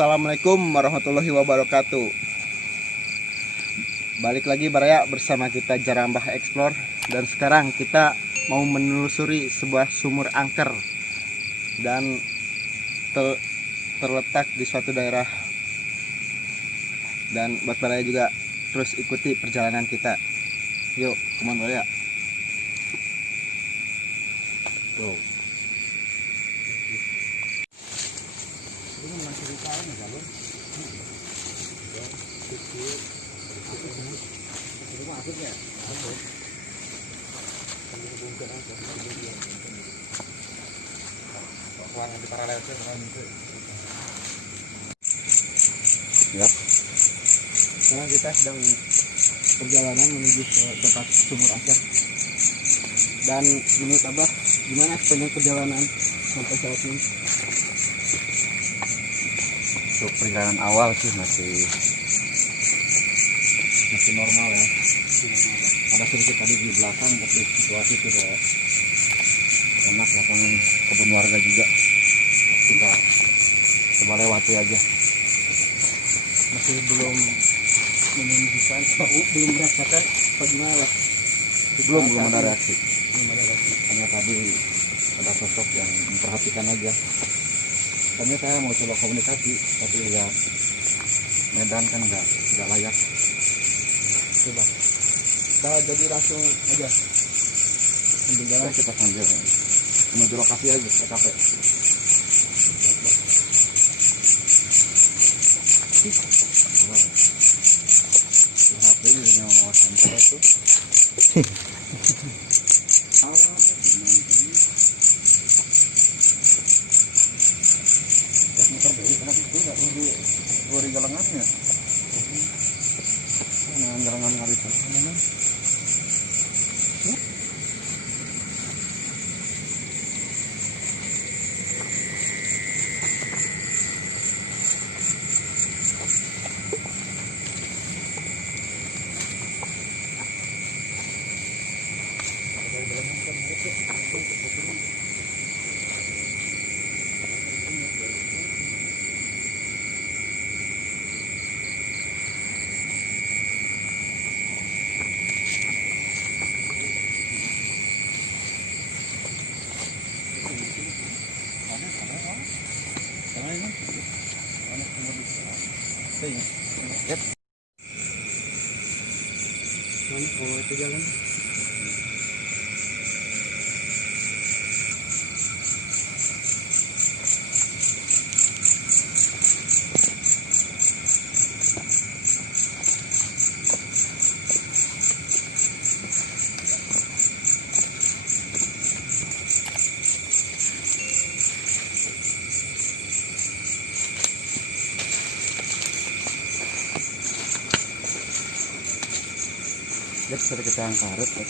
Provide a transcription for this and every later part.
Assalamualaikum warahmatullahi wabarakatuh. Balik lagi Baraya bersama kita Jarambah Explore. Dan sekarang kita mau menelusuri sebuah sumur angker dan terletak di suatu daerah. Dan buat Baraya juga terus ikuti perjalanan kita. Yuk, kemana Baraya? Tuh. Ya. Sekarang kita sedang perjalanan menuju ke tempat sumur angker. Dan menurut Abah, gimana sepanjang perjalanan sampai saat ini? Untuk perjalanan awal sih masih normal ya. Ada sedikit tadi di belakang, tapi situasi sudah enak, lapangan kebun warga juga. Kita coba lewati aja. Masih belum menunjukkan, belum merasakan bagaimana lah. Belum ada reaksi. Hanya tadi ada sosok yang memperhatikan aja. Tadinya saya mau coba komunikasi, tapi lihat medan kan nggak layak. Coba kita jadi langsung aja sambil jalan. Kita sambil menuju lokasi aja, TKP. Lihat dulu yang ngawasan itu. Galangannya galangan ngarisan mana? Mana kalau itu jalan? Lihat sudah kita angkaret ya.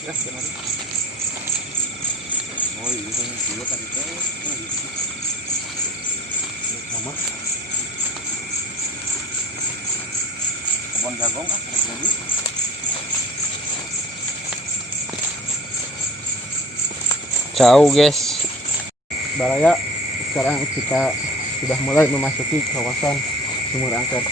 Ya, oh ini kan dulu tadi itu sama kebun jagung jadi Ciao guys. Baraya, sekarang kita sudah mulai memasuki kawasan sumur angker.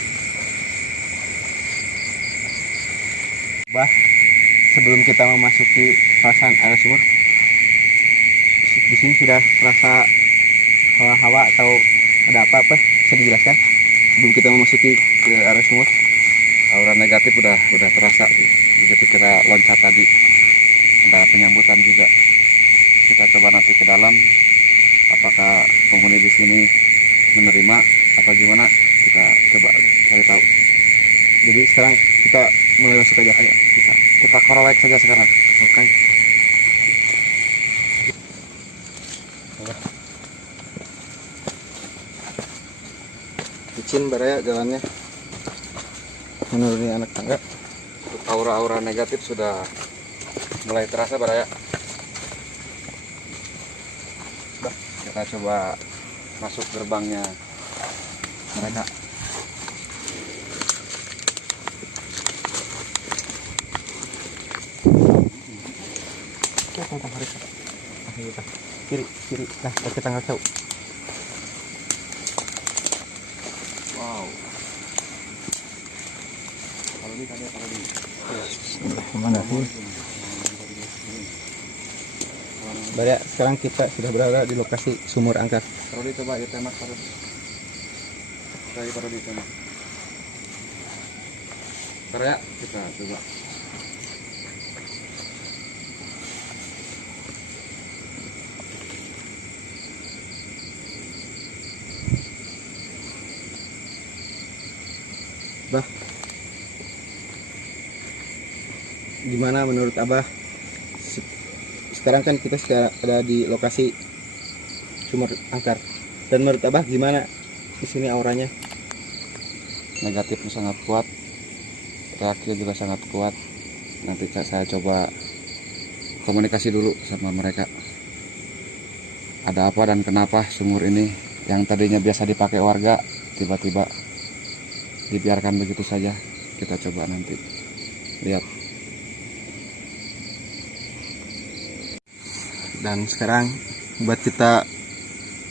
Sebelum kita memasuki kawasan area sumur, di sini sudah terasa hawa-hawa atau ada apa-apa? Bisa dijelaskan sebelum kita memasuki ke area sumur? aura negatif udah terasa sih. Begitu kita loncat tadi ada penyambutan juga. Kita coba nanti ke dalam, apakah penghuni di sini menerima apa gimana, kita coba cari tahu. Jadi sekarang kita mulai masuk aja. Ayo kita korowek saja sekarang. Oke. Licin Baraya jalannya. menuruni anak tangga. Aura-aura negatif sudah mulai terasa Baraya. Kita coba masuk gerbangnya mereka. Kiri, kiri. Nah, pakai tangga jauh. Wow. Kalau di. Kemana sih? Baraya, sekarang kita sudah berada di lokasi sumur angker. Kalau coba ditembak terus. Saya baru ditembak. Baraya, kita coba. Bah, gimana menurut Abah? Sekarang kan kita sekarang ada di lokasi sumur angker. Dan menurut Abah gimana di sini auranya? Negatifnya sangat kuat, reaksinya juga sangat kuat. Nanti saya coba komunikasi dulu sama mereka. Ada apa dan kenapa sumur ini yang tadinya biasa dipakai warga tiba-tiba dibiarkan begitu saja. Kita coba nanti lihat. Dan sekarang buat kita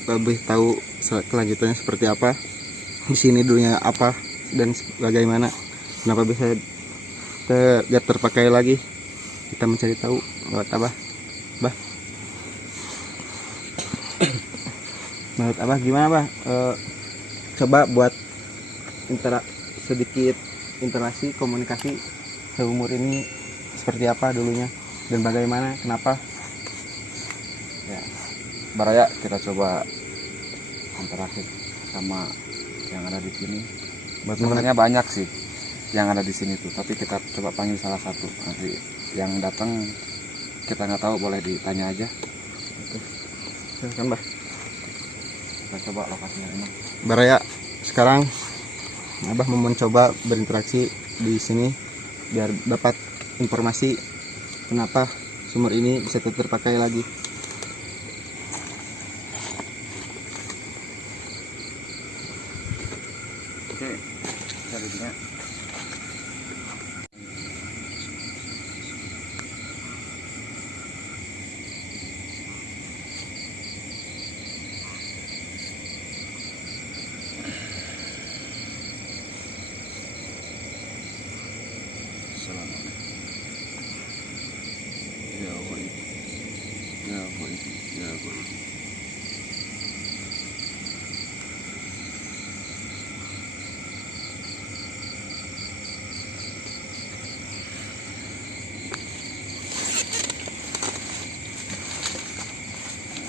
lebih tahu kelanjutannya seperti apa, di sini dulunya apa dan bagaimana, kenapa bisa gak terpakai lagi, kita mencari tahu lewat Abah. Bah, menurut Abah gimana Bah? Coba buat sedikit interaksi komunikasi sumur ini seperti apa dulunya dan bagaimana, kenapa. Ya, Baraya, kita coba interaksi sama yang ada di sini. Sebenarnya banyak sih yang ada di sini tuh, tapi kita coba panggil salah satu. Nanti yang datang kita nggak tahu, boleh ditanya aja. Oke, silakan Bah. Kita coba lokasinya ini. Baraya, sekarang Abah mau mencoba berinteraksi di sini biar dapat informasi kenapa sumur ini bisa terpakai lagi. Oke, jadinya.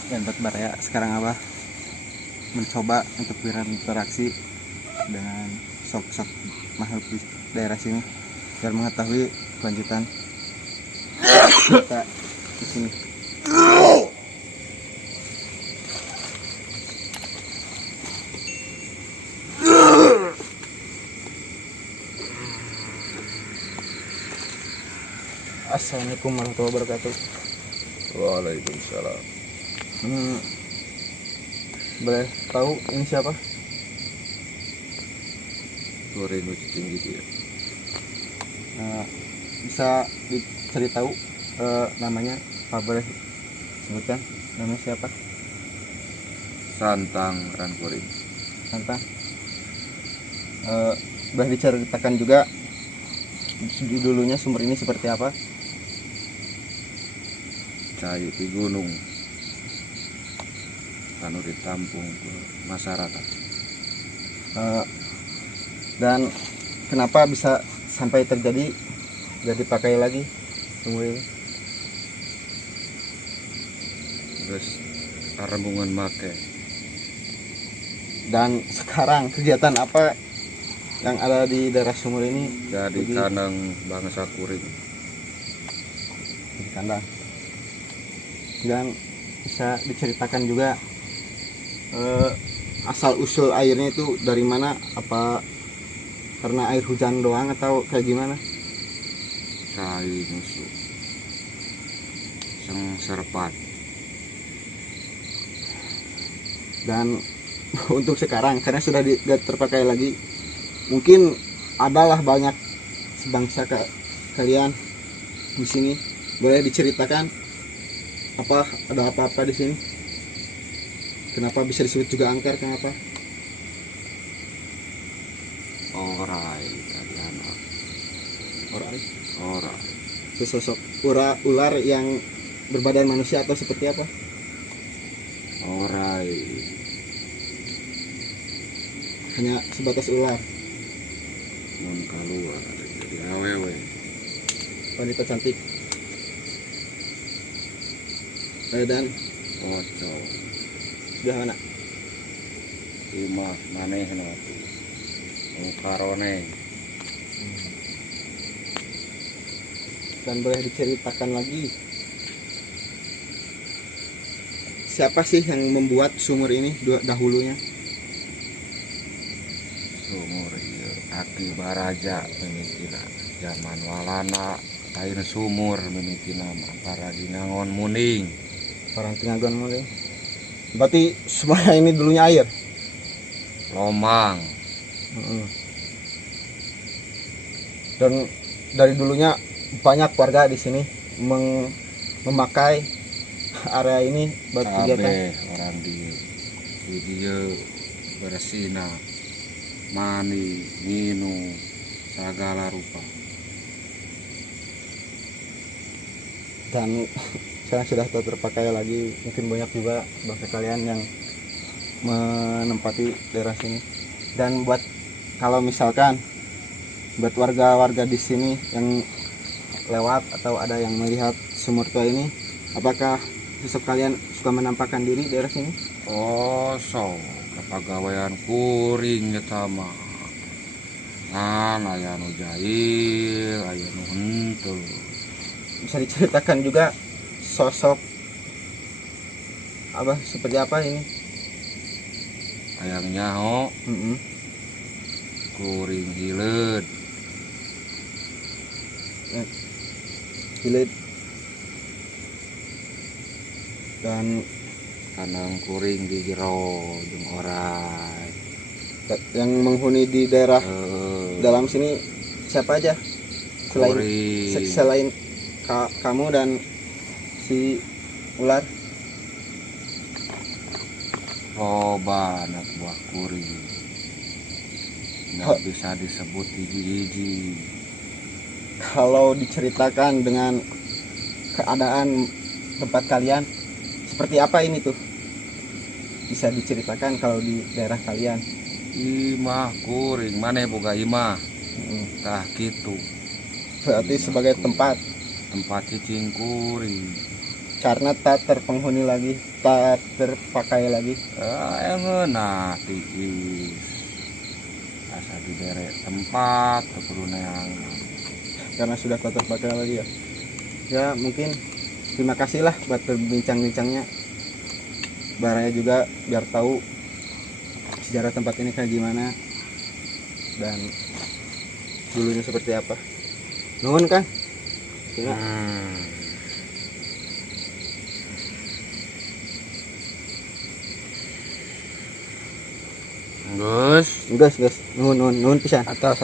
Dan buat Baraya, sekarang Abah mencoba untuk berinteraksi dengan sok-sok makhluk di daerah sini biar mengetahui kelanjutan kita di sini. Assalamualaikum warahmatullahi wabarakatuh. Waalaikumsalam. Boleh tahu ini siapa? Turinu cicing gitu ya. Bisa diceritahu namanya, apa boleh sebutkan namanya siapa? Santang Rankuring. Santang. Boleh diceritakan juga dulunya sumber ini seperti apa? Cai di gunung, anu ditampung ke masyarakat. Dan kenapa bisa sampai terjadi gak dipakai lagi sumur ini? Terus arembungan make. Dan sekarang kegiatan apa yang ada di daerah sumur ini? Jadi kandang bangsa kuring. Di kandang. Dan bisa diceritakan juga asal usul airnya itu dari mana? Apa karena air hujan doang atau kayak gimana? Cai nusu sang serpat. Dan untuk sekarang karena sudah tidak terpakai lagi, mungkin adalah banyak sebangsa kalian di sini. Boleh diceritakan apa ada apa-apa di sini? Kenapa bisa disebut juga angker? Kenapa? Orai kalian orai. Sesosok ular yang berbadan manusia atau seperti apa? Orai Hanya sebatas ular. mun keluar jadi awewe. Wanita cantik. Dan Pocong sudah mana? imah manehna tuh mukarone. Dan boleh diceritakan lagi, siapa sih yang membuat sumur ini dahulunya? Sumur ieu Aki Baraja mimitina zaman walana ayeuna sumur mimitina mah para dinangon muning. Orang Tingagon mulai. Berarti semuanya ini dulunya air. Lomang Dan dari dulunya banyak warga di sini memakai area ini buat kegiatan. kabeh orang di dieu bersina mani minum segala rupa. Dan sekarang sudah tak terpakai lagi. Mungkin banyak juga bangsa kalian yang menempati daerah sini. Dan buat kalau misalkan buat warga-warga di sini yang lewat atau ada yang melihat sumur tua ini, apakah sosok kalian suka menampakkan diri di daerah sini? Oh so kepagawean kuring eta mah ngan aya nu jahil aya nu henteu. Bisa diceritakan juga sosok apa seperti apa ini? Hayang nyaho kuring hileud Hilir. Dan kanang kuring di jero jeung orai. yang menghuni di daerah dalam sini siapa aja selain kuring selain kamu dan si ular? loba anak buah kuring nggak bisa disebut hiji-hiji. Kalau diceritakan dengan keadaan tempat kalian seperti apa ini tuh, bisa diceritakan kalau di daerah kalian? Imah kuring maneh boga imah tah kitu. Berarti sebagai tempat cicing kuring karena tak terpenghuni lagi, tak terpakai lagi. eungeuna tiis asa dibere tempat teu kudu neangan. Karena sudah tak terpakai lagi ya. Ya mungkin terima kasih lah buat berbincang-bincangnya. Baraya juga biar tahu sejarah tempat ini kayak gimana dan dulunya seperti apa. Nuhun kan? Gus, nuhun pisan. Atas.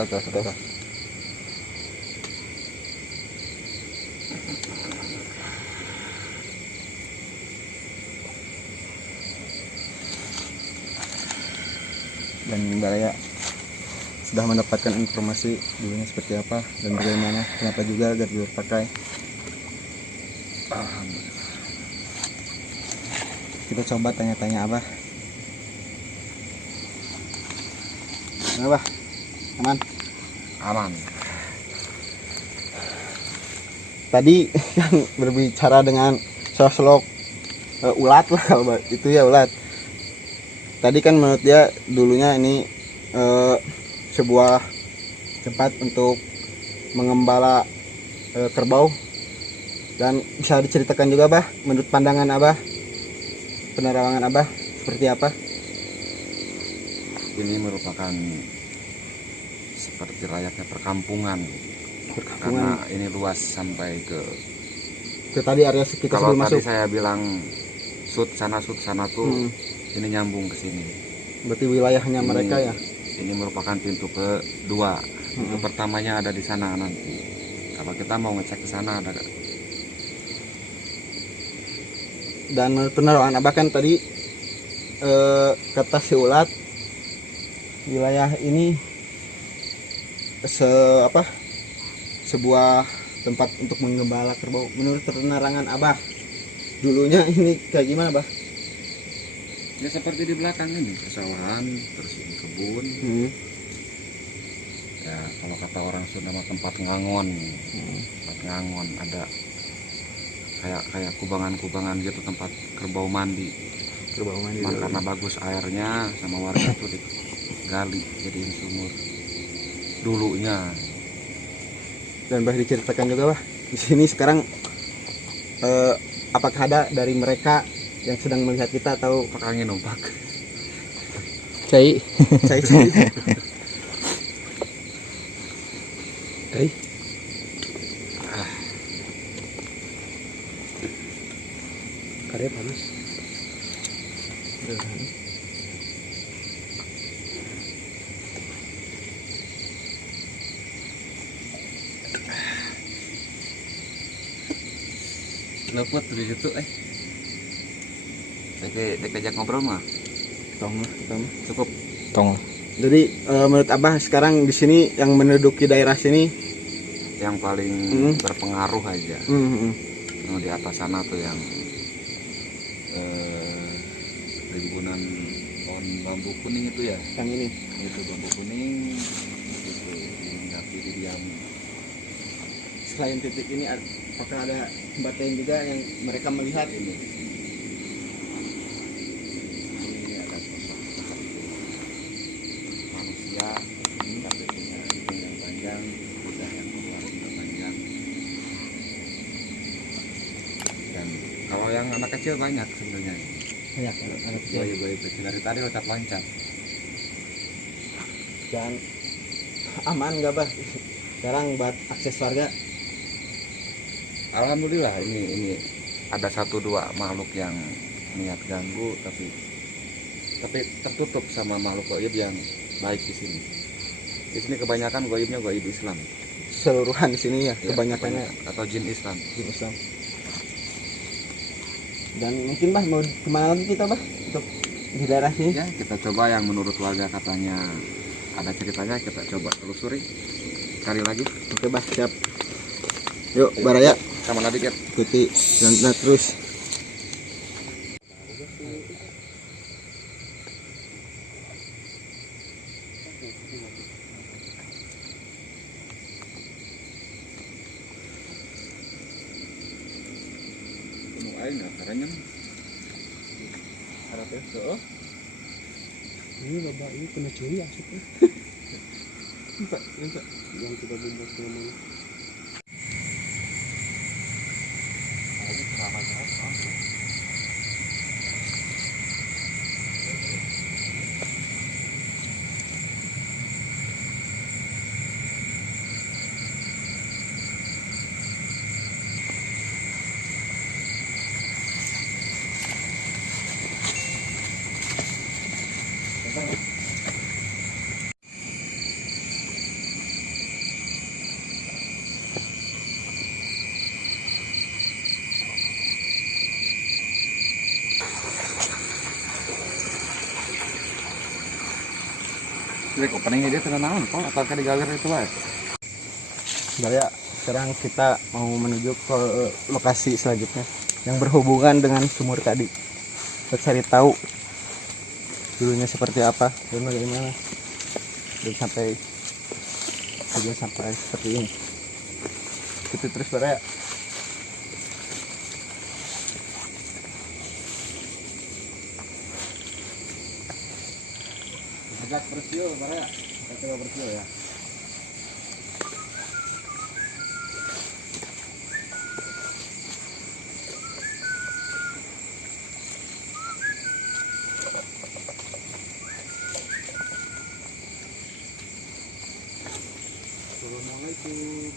Dan Baraya sudah mendapatkan informasi dulunya seperti apa dan bagaimana, kenapa juga agar dipakai. Kita coba tanya-tanya Abah. Abah, aman? Tadi kan berbicara dengan sosok ulat lah, itu ya ulat. Tadi kan menurut dia dulunya ini sebuah tempat untuk mengembala kerbau. Dan bisa diceritakan juga Bah, menurut pandangan Abah, penerawangan Abah seperti apa? Ini merupakan seperti layaknya perkampungan. Perkampungan. Karena ini luas sampai ke Tadi area kita kalau sebelum tadi masuk. saya bilang sud sana tuh ini nyambung ke sini. Berarti wilayahnya Ini- mereka ya. Ini merupakan pintu kedua. Pintu pertamanya ada di sana nanti. Kalau kita mau ngecek ke sana ada. Dan menurut penerangan Abah kan tadi kata si Ulat wilayah ini sebuah tempat untuk menggembala kerbau. Menurut penerangan Abah dulunya ini kayak gimana, Bah? Ya seperti di belakang ini persawahan, terus ini kebun. Ya kalau kata orang Sunda mah tempat ngangon. Tempat ngangon ada kayak kubangan-kubangan gitu, tempat kerbau mandi. Kerbau mandi. Cuman karena bagus airnya sama warga tuh digali jadiin sumur dulunya. Dan Bah diceritakan juga, Bah, di sini sekarang apakah ada dari mereka yang sedang melihat kita atau Pakai angin ombak. cai cai karya panas. Leput di situ Dek ngobrol mah Tong. cukup. Tong. Jadi menurut Abah sekarang di sini yang menduduki daerah sini Yang paling berpengaruh aja. Yang di atas sana tuh yang rimbunan pohon bambu kuning itu ya. yang ini. Itu bambu kuning itu tapi diam. Selain titik ini apakah ada tempat lain juga yang mereka melihat Ini ada sosok manusia tapi punya hidung yang panjang, lidah yang keluar juga panjang. Dan kalau yang anak kecil banyak sebenarnya. banyak anak kecil. Bayi-bayi kecil dari tadi loncat-loncat. Dan aman nggak, Bah, sekarang buat akses warga? Alhamdulillah ini ada 1-2 makhluk yang niat ganggu tapi tertutup sama makhluk gaib yang baik di sini. Di sini kebanyakan gaibnya gaib Islam. Seluruhan di sini ya, Ya, kebanyakannya atau jin Islam. di Islam. Dan mungkin, Bah, mau kemana lagi kita, Bah, untuk di daerah sini? Ya kita coba yang menurut warga katanya ada ceritanya, kita coba telusuri cari lagi. Oke, Bah, siap. Yuk, Baraya, Sama tadi Ket. ikuti dan terus. Gunung aing caranya Harap ya, so. Ini Bapak ini kena curi asupnya. Pak, yang kita bumbas namanya. Jadi openingnya dia tengah naon kok atau di galeri itu wae. Baraya, sekarang kita mau menuju ke lokasi selanjutnya yang berhubungan dengan sumur tadi. Kita cari tahu dulunya seperti apa dan bagaimana dan sampai seperti ini. Itu terus, Baraya. Agak bersiul Baraya. Kita coba bersiul ya. Assalamualaikum.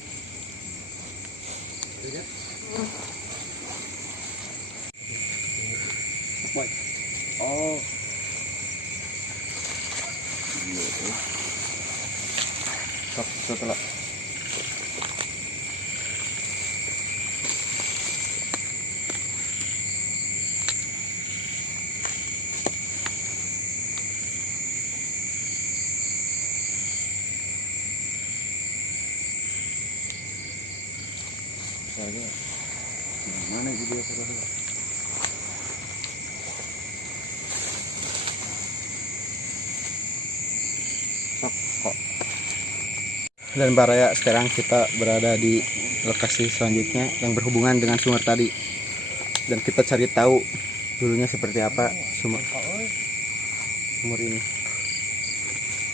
Oh. Setelah saya mana video saudara? Dan Baraya, sekarang kita berada di lokasi selanjutnya yang berhubungan dengan sumur tadi, dan kita cari tahu dulunya seperti apa sumur ini.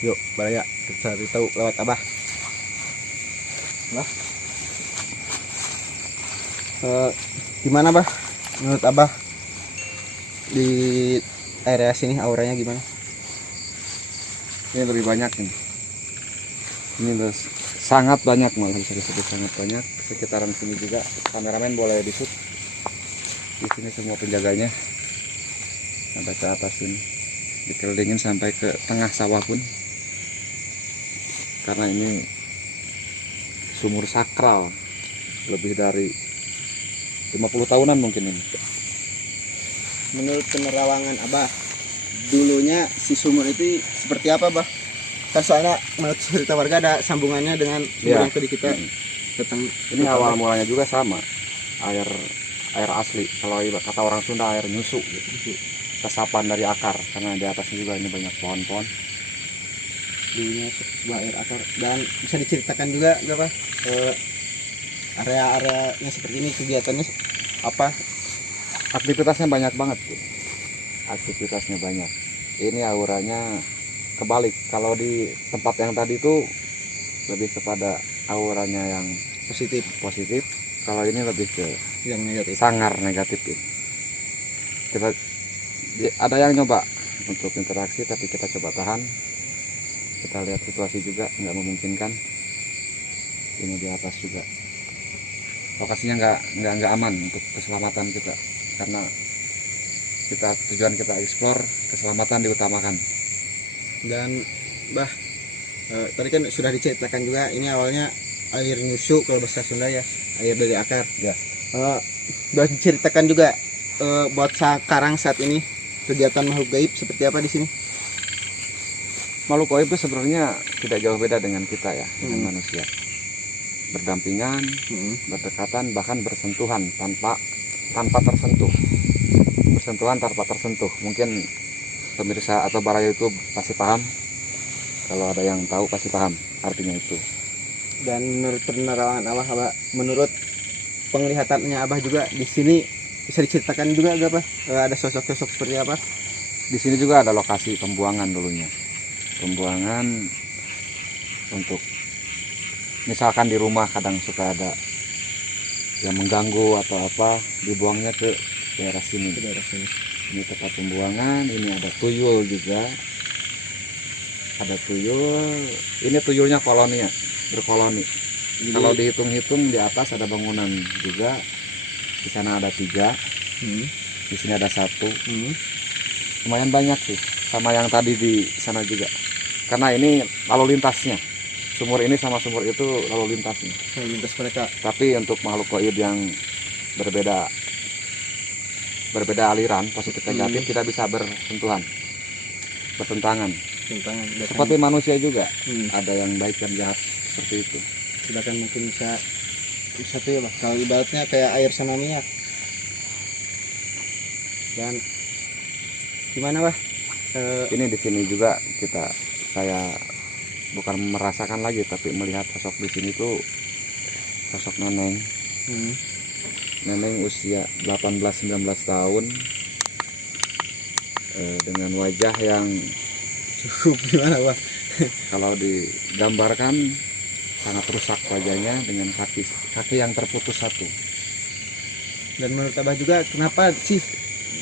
Yuk Baraya, kita cari tahu lewat Abah. Bah, gimana Bah, menurut Abah di area sini auranya gimana? Ini lebih banyak nih. Ini sangat banyak, malah bisa disebut sangat banyak. Sekitaran sini juga kameramen boleh di shoot. Di sini semua penjaganya ada ke atas sini, dikelilingin sampai ke tengah sawah pun. Karena ini sumur sakral, lebih dari 50 tahunan mungkin ini. Menurut penerawangan Abah, dulunya si sumur itu seperti apa Bah? Kan soalnya menurut cerita warga ada sambungannya dengan sumur yang tadi kita datang. Ini awal mulanya juga sama, air asli. Kalau kata orang Sunda, air nyusu gitu. Resapan dari akar, karena di atasnya juga ini banyak pohon-pohon. Dulunya sebuah air akar. Dan bisa diceritakan juga nggak Pak, area-areanya seperti ini, kegiatannya apa? Aktivitasnya banyak banget, aktivitasnya banyak. Ini auranya kebalik. Kalau di tempat yang tadi itu lebih kepada auranya yang positif. Kalau ini lebih ke Yang negatif. sangar negatif. Kita ada yang nyoba untuk interaksi, tapi kita coba tahan. Kita lihat situasi juga nggak memungkinkan. Ini di atas juga lokasinya nggak aman untuk keselamatan kita, karena tujuan kita eksplor, keselamatan diutamakan. Dan Bah, tadi kan sudah diceritakan juga, ini awalnya air nyusu kalau bahasa Sunda ya, air dari akar Ya. Sudah diceritakan juga buat sekarang saat ini kegiatan makhluk gaib seperti apa di sini? Makhluk gaib itu sebenarnya tidak jauh beda dengan kita ya, dengan manusia. Berdampingan, berdekatan, bahkan bersentuhan tanpa tersentuh. Bersentuhan tanpa tersentuh. Mungkin pemirsa atau Baraya YouTube pasti paham. Kalau ada yang tahu pasti paham artinya itu. Dan menurut penerawangan Abah, menurut penglihatannya Abah juga di sini, bisa diceritakan juga gak Pak? Ada sosok-sosok seperti apa? Di sini juga ada lokasi pembuangan dulunya. Pembuangan untuk misalkan di rumah kadang suka ada yang mengganggu atau apa, dibuangnya ke daerah sini. Ini tempat pembuangan. Ini ada tuyul juga. Ada tuyul. Ini tuyulnya koloni ya, berkoloni. Jadi, kalau dihitung-hitung di atas ada bangunan juga. Di sana ada 3. Di sini ada 1. Lumayan banyak sih. Sama yang tadi di sana juga. Karena ini lalu lintasnya. Sumur ini sama sumur itu lalu lintasnya. lalu lintas mereka. Tapi untuk makhluk gaib yang berbeda aliran, positif negatif, tidak bisa bersentuhan, bertentangan. Seperti manusia juga, ada yang baik dan jahat seperti itu. Silakan mungkin bisa tuh ya Bah, kalau ibaratnya kayak air sama minyak. Dan gimana Bah? Ini di sini juga saya bukan merasakan lagi, tapi melihat sosok di sini tuh sosok neneng. Neneng usia 18-19 tahun, dengan wajah yang Cukup gimana Bah? kalau digambarkan sangat rusak wajahnya, dengan kaki yang terputus 1. Dan menurut Abah juga, kenapa sih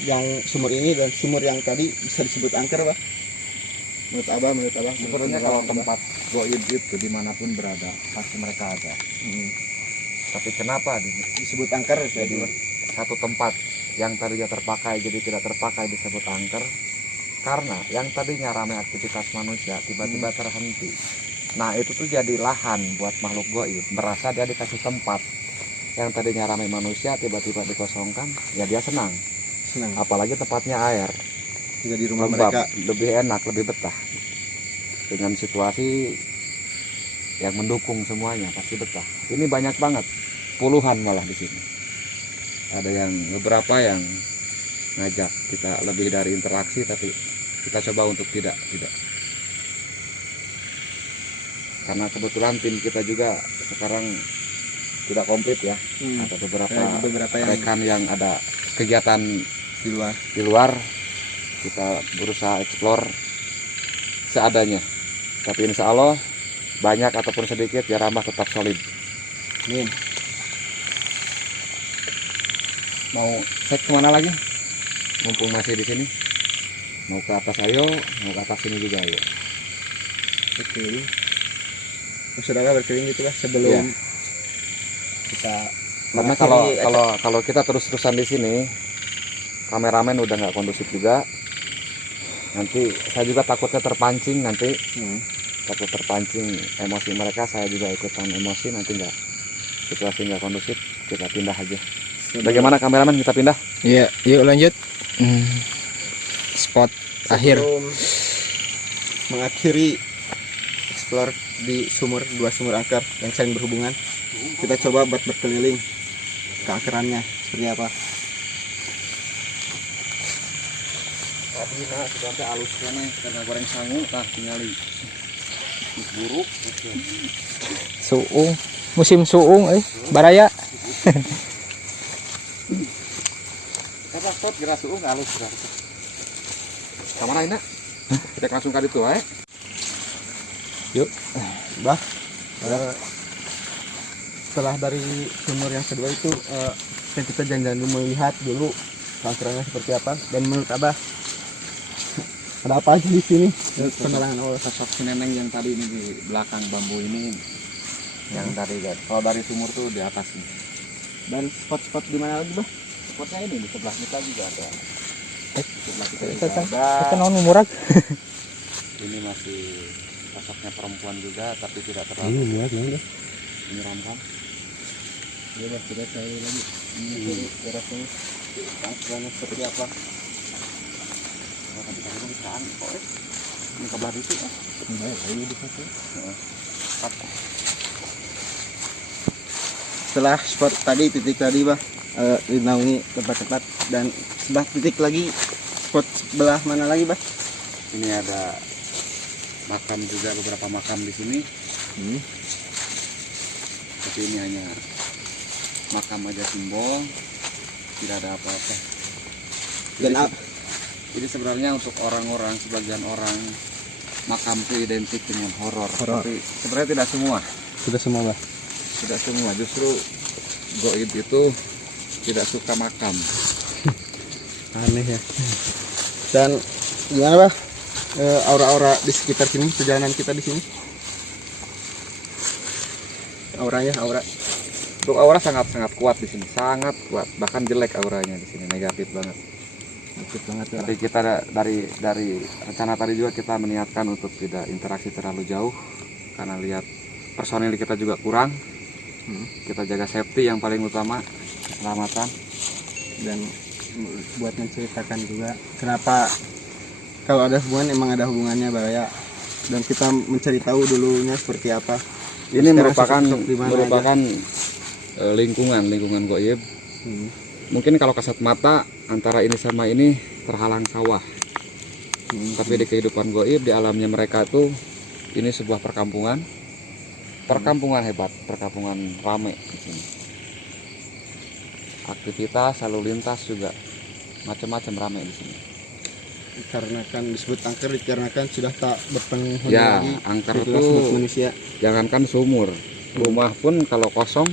yang sumur ini dan sumur yang tadi bisa disebut angker Bah? Menurut Abah Sebenarnya kalau tempat goib itu dimanapun berada pasti mereka ada. Tapi kenapa Disebut angker jadi satu tempat yang tadinya terpakai jadi tidak terpakai disebut angker? Karena yang tadinya ramai aktivitas manusia tiba-tiba terhenti. Nah itu tuh jadi lahan buat makhluk goib, merasa dia dikasih tempat. Yang tadinya ramai manusia tiba-tiba dikosongkan, ya dia senang. Apalagi tempatnya air, Jadi rumah lembab, mereka. lebih enak, lebih betah. Dengan situasi yang mendukung semuanya pasti betah. Ini banyak banget, puluhan malah di sini. Ada yang beberapa yang ngajak kita lebih dari interaksi, tapi kita coba untuk tidak. Karena kebetulan tim kita juga sekarang tidak komplit ya. Ada beberapa yang rekan yang ada kegiatan di luar. di luar, kita berusaha eksplor seadanya. Tapi insya Allah banyak ataupun sedikit ya Rambah tetap solid. Amin. Mau cek kemana lagi? Mumpung masih di sini. Mau ke atas ayo, mau ke atas sini juga ayo. Oke. Saudara berkeliling gitulah sebelum Iya. kita Karena mengakhiri kalau kita terus-terusan di sini, kameramen udah nggak kondusif juga. Nanti saya juga takutnya terpancing nanti. Takut terpancing emosi mereka, saya juga ikutan emosi, nanti nggak situasi nggak kondusif, kita pindah aja. Bagaimana kameramen, kita pindah? Iya, yuk lanjut. Spot akhir. sebelum mengakhiri explore di dua sumur angker yang saling berhubungan, kita coba buat berkeliling keangkerannya seperti apa. Tadi nah sudah sampai alus nih karena goreng sangu, tah tinggali buruk. Suung, musim suung baraya. Apa stop kira suung alus kira. Kamera ini, kita langsung kali itu, Bah, setelah dari sumur yang kedua itu kan kita jalan-jalan dulu melihat dulu keangkerannya seperti apa, dan menurut Abah ada apa aja di sini? Penerangan awal. Sosok si neneng yang tadi ini di belakang bambu ini, yang tadi kan. Kalau dari sumur tuh di atas nih. Dan spot-spot di mana lagi, Bah? Spotnya ini di sebelah kita juga ada. Di sebelah kita juga Kita ada. non murag. Ini masih sosoknya perempuan juga, tapi tidak terlalu menyeramkan. Ya, Bah, kita cari lagi. Ini beresnya keangkerannya seperti apa? Kalau tadi kita bisa kok, ini kebelah itu kan. Ini di situ. Setelah spot tadi, titik tadi, Bah, dinaungi tempat-tempat, dan sebelah titik lagi spot sebelah mana lagi, Bah? Ini ada makam juga, beberapa makam di sini. Tapi ini hanya makam aja, simbol, tidak ada apa-apa. Dan Jadi sebenarnya untuk orang-orang, sebagian orang, makam itu identik dengan horor. Horor. Tapi sebenarnya tidak semua. sudah semua, Bah. Tidak semua. Justru goib itu tidak suka makam. Aneh ya. Dan gimana, Bah? Aura-aura di sekitar sini, perjalanan kita di sini. Auranya, aura. Untuk aura sangat kuat di sini, sangat kuat. Bahkan jelek auranya di sini, negatif banget. Aktif banget ya. Tapi kita dari rencana tadi juga kita meniatkan untuk tidak interaksi terlalu jauh karena lihat personil kita juga kurang. Kita jaga safety yang paling utama, keselamatan. Dan buat menceritakan juga kenapa kalau ada hubungan, emang ada hubungannya, Baraya. Dan kita mencari tahu dulunya seperti apa. Ini Sekarang merupakan sosok di mana lingkungan goib. Mungkin kalau kasat mata antara ini sama ini terhalang sawah. Tapi di kehidupan goib, di alamnya mereka tuh ini sebuah perkampungan. Perkampungan hebat, perkampungan rame di sini. Aktivitas lalu lintas juga macam-macam rame di sini. Dikarenakan disebut angker, dikarenakan sudah tak berpenghuni Ya, lagi. angker Itulah tuh sebut manusia. jangankan sumur, rumah pun kalau kosong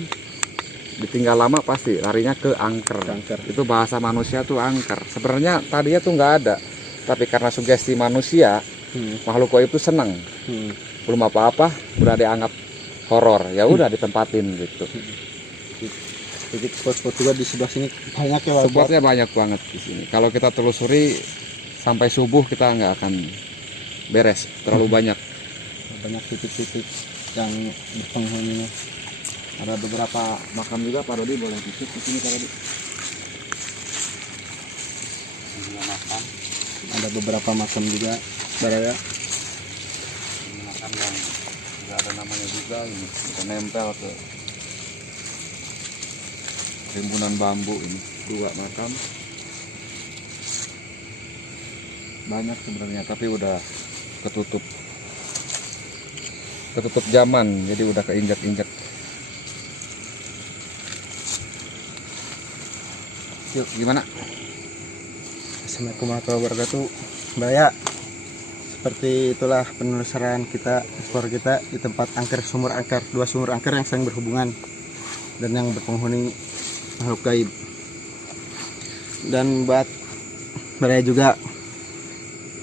ditinggal lama pasti larinya ke angker. Angker. Itu bahasa manusia tuh angker. Sebenarnya tadinya tuh nggak ada, tapi karena sugesti manusia, makhluk goib itu senang. belum apa-apa udah dianggap horor, ya udah ditempatin gitu. Titik spot-spot juga di sebelah sini banyak ya warga. Spotnya banyak banget di sini. Kalau kita telusuri sampai subuh kita nggak akan beres, terlalu banyak. Banyak titik-titik yang berpenghuninya. Ada beberapa makam juga, Pak Dodi boleh dicek di sini Pak Dodi. Ini makam, Ada beberapa makam juga Baraya. ini makam yang nggak ada namanya juga, ini kita nempel ke rimbunan bambu ini. 2 makam. Banyak sebenarnya, tapi udah ketutup zaman, jadi udah keinjak-injak. Yuk, gimana? Assalamualaikum warahmatullahi wabarakatuh. Baraya. Seperti itulah penelusuran kita, ekspor kita di tempat angker, sumur angker, 2 sumur angker yang saling berhubungan dan yang berpenghuni makhluk gaib. Dan buat Baraya juga,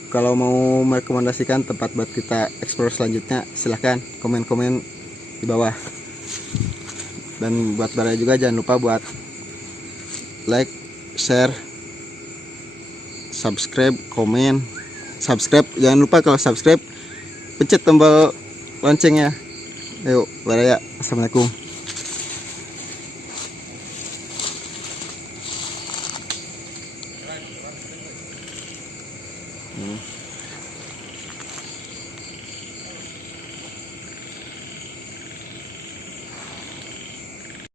kalau mau merekomendasikan tempat buat kita eksplor selanjutnya, silahkan komen-komen di bawah. Dan buat Baraya juga jangan lupa buat like, share, subscribe, komen. Subscribe, jangan lupa kalau subscribe pencet tombol loncengnya. Yuk, Baraya. Assalamualaikum. Hmm.